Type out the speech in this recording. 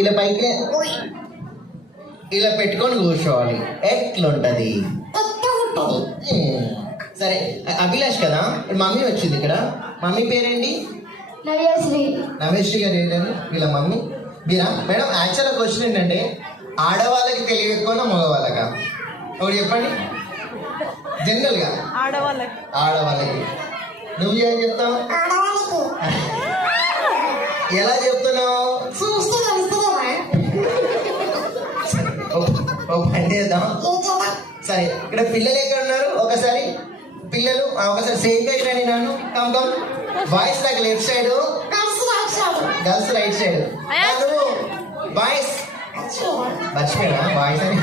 ఇలా పైకి ఇలా పెట్టుకొని కూర్చోవాలి. ఎట్లుంటది? సరే, అభిలాష్ కదా, మమ్మీ వచ్చింది ఇక్కడ. మమ్మీ పేరేంటి? నవ్యశ్రీ గారు ఏంటండి వీళ్ళ మమ్మీ. మీరా మేడం? యాక్చువల్గా క్వశ్చన్ ఏంటంటే, ఆడవాళ్ళకి తెలివి ఎక్కువనా మగవాళ్ళకా? ఒకటి చెప్పండి. జనరల్గా ఆడవాళ్ళకి. నువ్వు ఏం చెప్తావు? ఎలా చెప్తున్నావు? పని చేద్దాం. సరే, ఇక్కడ పిల్లలు ఎక్కడ ఉన్నారు? ఒకసారి పిల్లలు ఒకసారి సేమ్ పేజ్ రండి. నన్ను కమ్ బాయ్స్ నాకు left side, girls right side. Boys మర్చిపోయా బాయ్స్ అని.